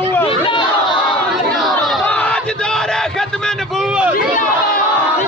نبوت تاجدار ختم نبوت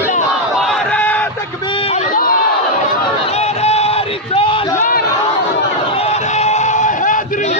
نعرہ تکبیر نعرہ رسالت نعرہ حیدری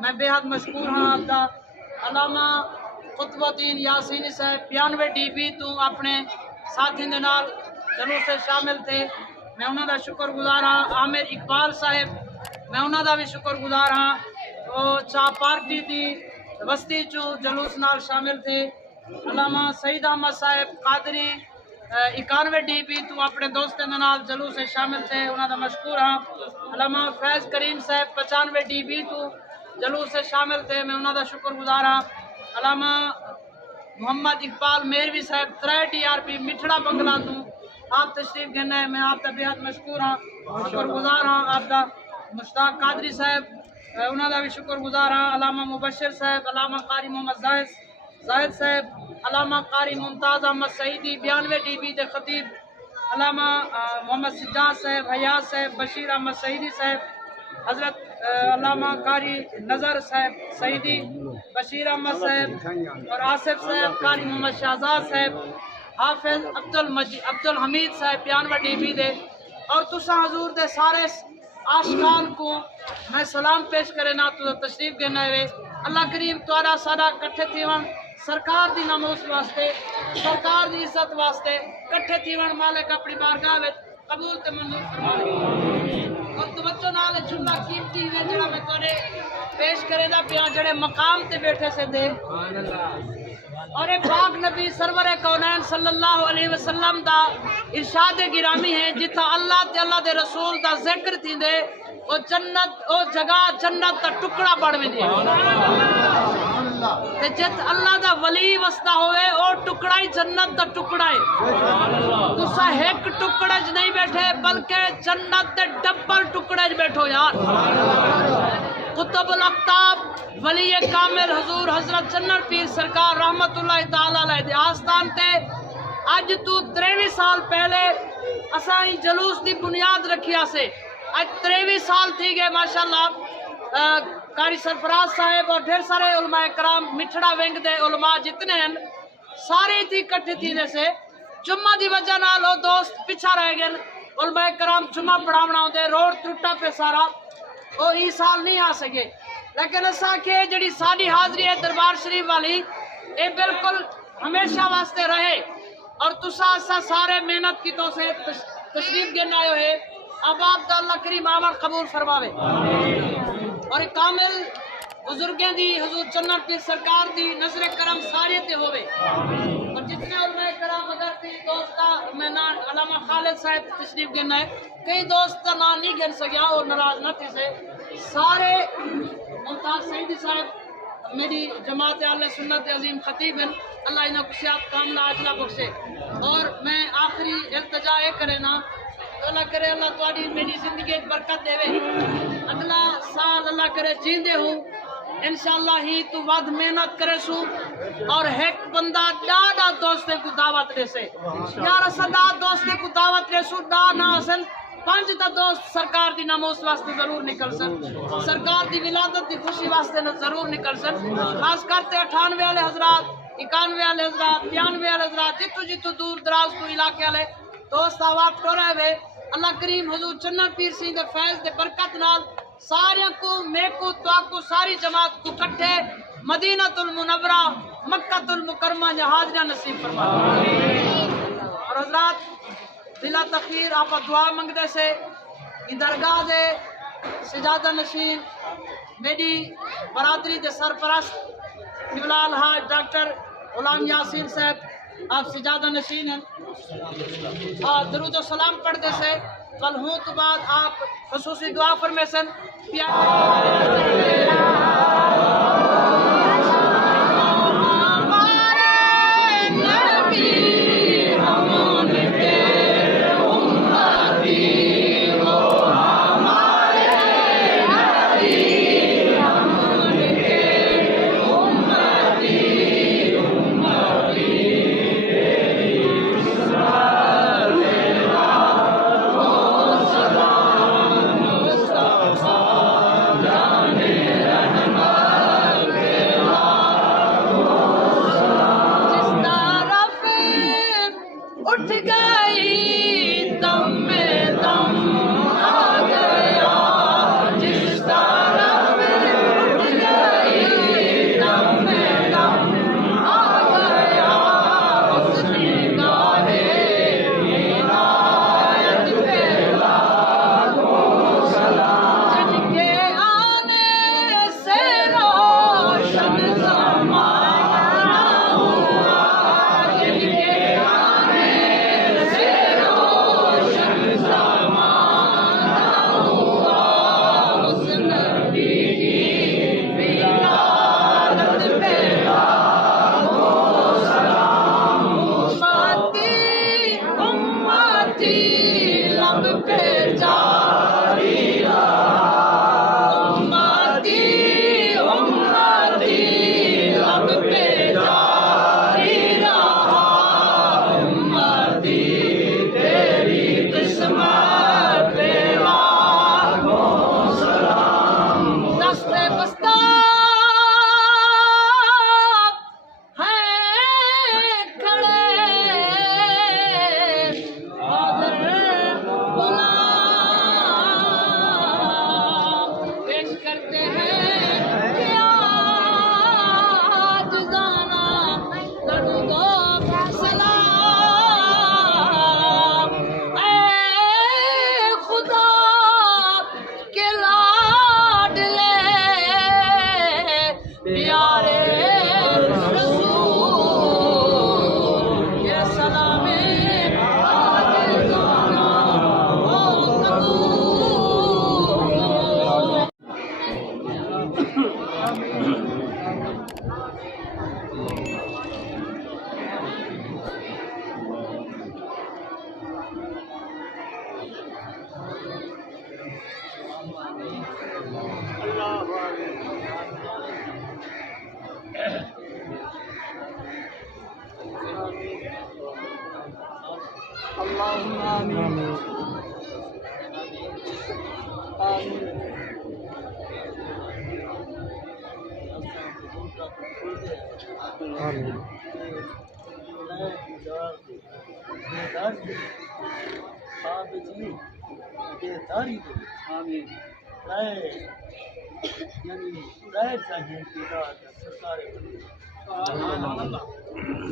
میں بے حد مشکور ہاں آپ دا علامہ قطب الدین یاسینی صاحب 92 DB تو اپنے ساتھی دے نال جلوس سے شامل تھے میں انہوں دا شکر گزار ہاں عامر اقبال صاحب میں انہوں دا بھی شکر گزار ہاں تو چاہ پارٹی دی وسطی چو جلوس نال شامل تھے علامہ سعید احمد صاحب قادری 91 DB تو اپنے دوستوں دے نال جلوس سے شامل تھے انہوں دا مشکور ہاں علامہ فیض کریم صاحب 95 DB تو جلوس سے شامل تھے میں انہوں دا شکر گزار ہاں علامہ محمد اقبال میروی صاحب 3 TRP مٹھڑا بنگلہ تو آپ تشریف گھنے ہیں میں آپ دا بے حد مشکور ہاں شکر گزار ہاں آپ دا مشتاق قادری صاحب انہوں دا بھی شکر گزار ہاں علامہ مبشر صاحب علامہ قاری محمد زاہد صاحب علامہ قاری ممتاز احمد سعیدی 92 DB دے خطیب علامہ محمد سجاد صاحب حیات صاحب بشیر احمد سعیدی صاحب حضرت علامہ قاری نظر صاحب سعیدی بشیر احمد صاحب اور آصف صاحب قاری محمد شہزاد صاحب حافظ عبد الحمید صاحب 92 DB دے اور تسا حضور دے سارے عاشقان کو میں سلام پیش کرے نا تو تشریف گھنے ہوئے اللہ کریم توڑا سارا کٹھے تھیون سرکار دی ناموس واسطے سرکار دی عزت واسطے کٹھے تھیون مالک اپنی بارگاہ میں قبول تے منظور فرمائے اور توجہ نال جملہ قیمتی ہے جڑا میں توڑے پیش کرے دا پیا جڑے مقام تے بیٹھے سے دے اور ایک پاک نبی سرور کونین صلی اللہ علیہ وسلم دا ارشاد گرامی ہے جتا اللہ تے اللہ دے رسول دا ذکر تھی دے او جنت او جگہ جنت دا ٹکڑا بڑھ میں دے تے جت اللہ دا ولی وستا ہوئے او ٹکڑا ہی جنت دا ٹکڑا ہے تسا ایک ٹکڑے ج نہیں بیٹھے بلکہ جنت دے ڈبل ٹکڑے ج بیٹھو یار قطب الاقطاب ولی کامل حضور حضرت چنر پیر سرکار رحمت اللہ تعالیٰ علیہ دے آستان تے اج تو 23 سال پہلے اساں جلوس دی بنیاد رکھیا سے اج 23 سال تھی گئے ماشاءاللہ قاری سرفراز صاحب اور ڈھیر سارے علماء کرام مٹھڑا ونگ دے علماء جتنے ہیں سارے تھی کٹھے تھی سے جمعہ دی وجہ نال او دوست پیچھا رہ گئے علماء کرام جمعہ پڑھاونا دے روڈ ٹوٹا پہ سارا وہ ای سال نہیں آ سکے لیکن اسا کے جڑی ساری حاضری ہے دربار شریف والی اے بالکل ہمیشہ واسطے رہے اور تسا اسا سارے محنت کی تو سے تشریف گن آئے ہوئے اب آپ دا اللہ کریم عمل قبول فرماوے اور کامل بزرگیں دی حضور چنر پیر سرکار دی نظر کرم سارے تے ہوئے اور جتنے علماء کرام اگر تھی دوستا میں علامہ خالد صاحب تشریف گن آئے کئی دوست نہ نہیں گن سکیا اور ناراض نہ تھی سے سارے ممتاز سعیدی صاحب میری جماعت اہل سنت عظیم خطیب ہیں اللہ انہوں کو صحت کاملہ عاجلہ بخشے اور میں آخری التجا اے کرے نا اللہ کرے اللہ تواڈی میری زندگی برکت دے اگلا سال اللہ کرے جیندے ہوں انشاءاللہ ہی تو ود محنت کرے سو اور ایک بندہ ڈاڈا دوستے کو دعوت دے سے یار صدا دوستے کو دعوت دے سو ڈا نہ حسن پانچ تا دوست سرکار دی ناموس واسطے ضرور نکل سن، سرکار دی ولادت دی خوشی واسطے ضرور نکل سن، خاص کرتے 98 والے حضرات، 91 والے حضرات، 92 والے حضرات، جتو دور دراز کو علاقے والے دوست آواب ٹورے ہوئے، اللہ کریم حضور چنن پیر سنگھ دے فیض دے برکت نال ساریاں کو میکو تو ساری جماعت کو کٹھے مدینہ المنورہ مکہ المکرمہ حاضرہ نصیب فرما۔ اور حضرات بلا تخیر آپ دعا منگتے سے درگاہ دے سجادہ نشین میری برادری دے سرپرست قبلہ الحاج ڈاکٹر غلام یاسین صاحب آپ سجادہ نشین ہیں، درود و سلام پڑھتے سے کل ہوں تو بعد آپ خصوصی دعا فرمیسن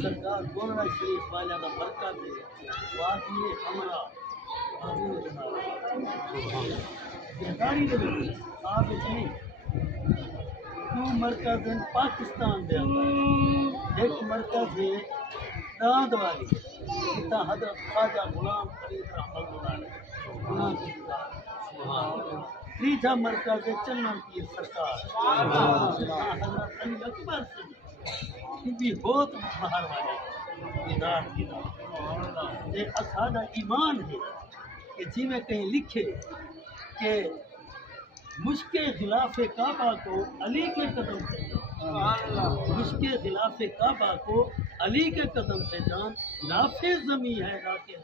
سرکار گولڑا شریف والے کا برکت ہے واقعی ہمارا بہتاری آپ اتنی دو مرکز ہیں پاکستان دے اندر ایک مرکز ہے داند والی جتا حضرت خواجہ غلام فرید رحمت اللہ علیہ تیسرا مرکز ہے چنن پیر سرکار حضرت علی اکبر سے بھی بہت باہر والے ادار کی یہ اسادہ ایمان ہے کہ جی میں کہیں لکھے کہ مشک غلاف کعبہ کو علی کے قدم سے مشک غلاف کعبہ کو علی کے قدم سے جان نافع زمیں ہے ناکے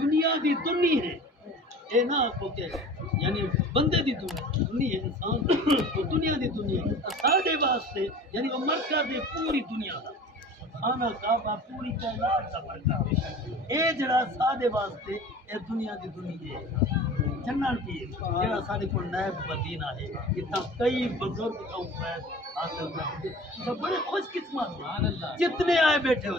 دنیا دی دنی ہے اے نہ آکھو کہ یعنی بندے دی دنیا ہے انسان وہ دنیا دی دنیا ہے ساڈے واسطے یعنی وہ مرکز ہے پوری دنیا دا خانہ کعبہ پوری کائنات دا مرکز اے جڑا ساڈے واسطے اے دنیا دی دنیا ہے چنن پیر جڑا ساڈے کول نائب مدینہ ہے اتنا کئی بزرگ کا فیض حاصل کرتے سب بڑے خوش قسمت جتنے آئے بیٹھے ہو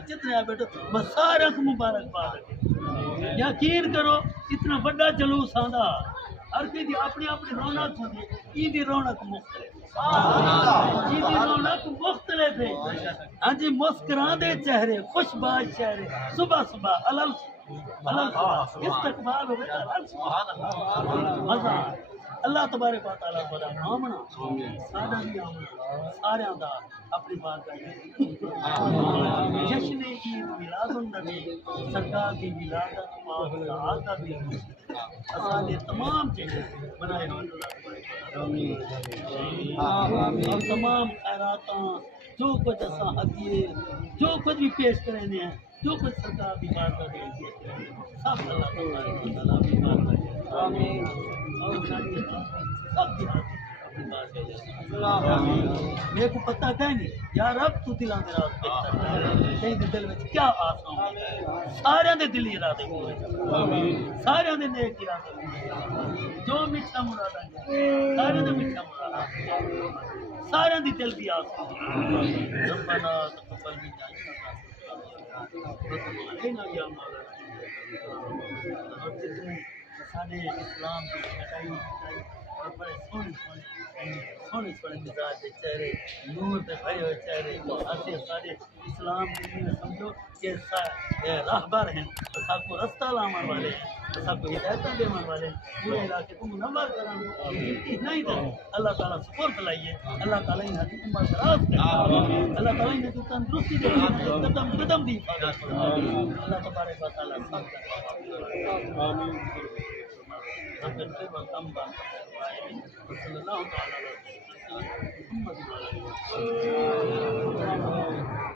میں سارے کو مبارکباد یقین کرو اتنا بڑا جلوس آندا ہر کسی اپنی اپنی رونق ہوتی عیدی رونق مختلف عیدی رونق مختلف ہے ہاں جی مسکراندے چہرے خوش باز چہرے صبح صبح علل استقبال ہو مزہ اللہ تبارک و تعالیٰ بڑا آمنا سارا بھی آمنا سارے دا اپنی بات کا جشن عید میلاد النبی سرکار کی ولادت ماحول کا بھی اسانے تمام چیزیں بنائے اور تمام خیراتاں جو کچھ اساں ہدیے جو کچھ بھی پیش کریں ہیں جو کچھ سرکار کی بات کا دے سب اللہ تبارک و تعالیٰ کی بات کا آمین اور سب کی اپنی بات ہے میرے کو پتہ کہیں نہیں یا رب تو دلاں دے راز بہتر کہیں دے دل میں کیا آسا سارے دے دلی ارادے پورے سارے دے نیک ارادے جو میٹھا مراد ہے سارے دے میٹھا مراد سارے دی دل بھی آسا ربنا تقبل منا انک یا مولانا اور جتنے سارے اسلام کی کٹائی اور بڑے سونے مزاج کے چہرے نور سے بھرے ہوئے چہرے ایسے سارے اسلام کے میں سمجھو کہ راہبر ہیں سب کو رستہ لانے والے ہیں سب کو ہدایتیں دینے والے ہیں پورے علاقے کو منور کرنا نہیں دیں اللہ تعالیٰ سپورٹ لائیے اللہ تعالیٰ ان حدیث کو برقرار کرے اللہ تعالیٰ انہیں تو تندرستی دے قدم قدم دی اللہ تبارک و تعالیٰ سب کا آمین صلی اللہ تعالیٰ علیہ وسلم محمد